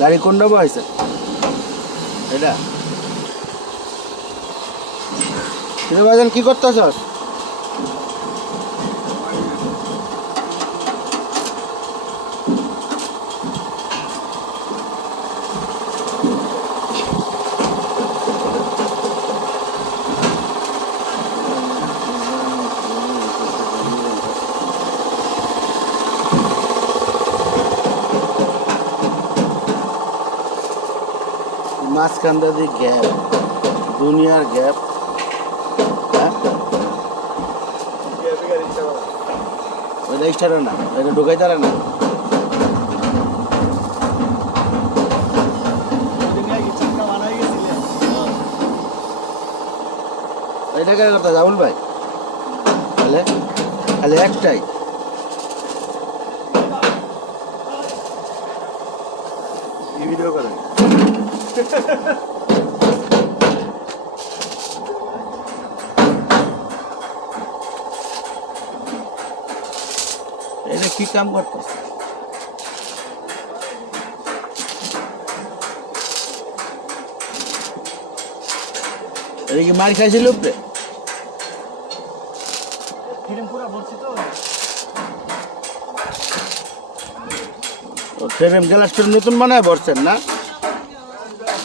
গাড়ি কোন কোনটা হয়েছে এটা। বাজান কি করতেছস? মাঝখানটা দিয়ে গ্যাপ, দুনিয়ার গ্যাপ হ্যাঁ? ওইটা স্টারে না এটা ঢুকাই না। এটা কেন কথা জামুল ভাই? একটাই। ভিডিও করেন। এটা কি কাম করতেছে? এটা কি মার খাইছিল উপরে ট্রেন গ্লাসটা নতুন বানায় বসছেন না?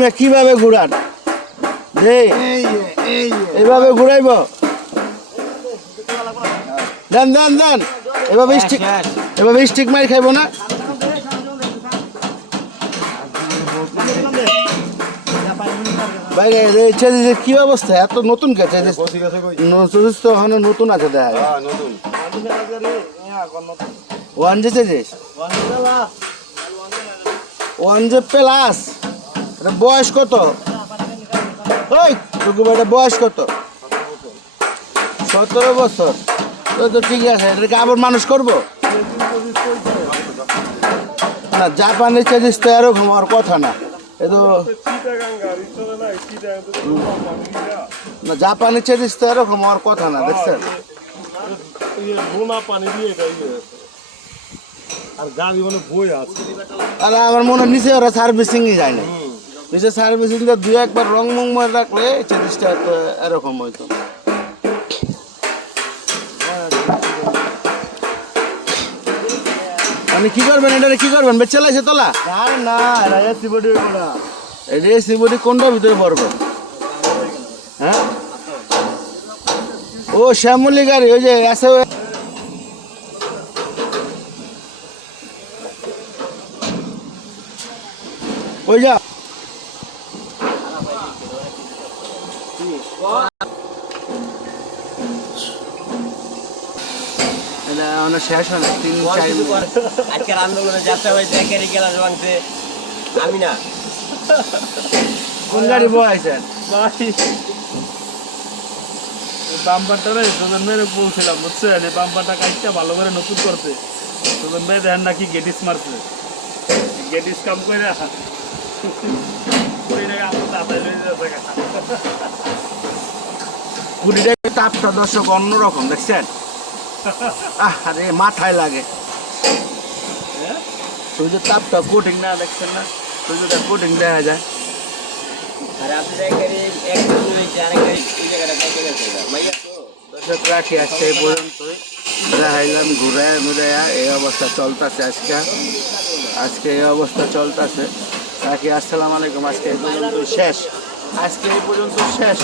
মেয়ে কীভাবে ঘুরান? এইভাবে ঘুরাইব? দেন দেন দেন। এভাবে স্টিক এভাবে স্টিক মারি খাইব না? বাইরে কি অবস্থা? এত নতুন নতুন তো এখনও নতুন আছে দেখা ওয়ান যে ওয়ান যে প্লাস বয়স কত? ওই টুকু বেটা বয়স কত? সতেরো বছর। তো ঠিক আছে এটাকে আবার মানুষ করব? না, জাপানের চেজিস তো এরকম হওয়ার কথা না। এ তো না, জাপানের চেজিস তো এরকম হওয়ার কথা না, দেখছেন। আর গাড়ি আমার মনে হয় নিচে ওরা সার্ভিসিংই যায় না। নিচে সার্ভিসিং দু একবার রং মং মারে রাখলে তো এরকম হইতো। আপনি কি করবেন? এটা কি করবেন? বেচে লাইছে তোলা? না এটা এসি বডি কোনটার ভিতরে পড়বে হ্যাঁ? ও শ্যামলি গাড়ি ওই যে আছে ওই যা। এটা শেষ হয় না তিন চার আজকের আন্দোলনে যাত্রা হয়েছে একেরই গেলাস ভাঙছে। আমি না। কোন গাড়ি বয়াইছেন বাম্পারটা রে তোদের মেরে বলছিলাম বুঝছে এই বাম্পারটা কাজটা ভালো করে নতুন করতে। তোদের মেয়ে দেখেন নাকি গেটিস মারছে। গেটিস কাম করে কুড়ি টাকা আমার তাড়াতাড়ি লয়ে যাচ্ছে গা। কুড়িটা তাপটা দর্শক অন্যরকম দেখছেন? আরে মাথায় লাগে? সূর্যের তাপটা কোটিং না দেখছেন না? সূর্যটা কোটিং দেখা যায়। আর আপনি এক। দর্শক রাখি আজকে এই পর্যন্তই। দেখাইলাম ঘুরায় ঘুরাইয়া এই অবস্থা চলতেছে আজকে। আজকে এই অবস্থা চলতেছে। রাখি আসসালামু আলাইকুম। আজকে এই পর্যন্ত শেষ। আজকে এই পর্যন্ত শেষ।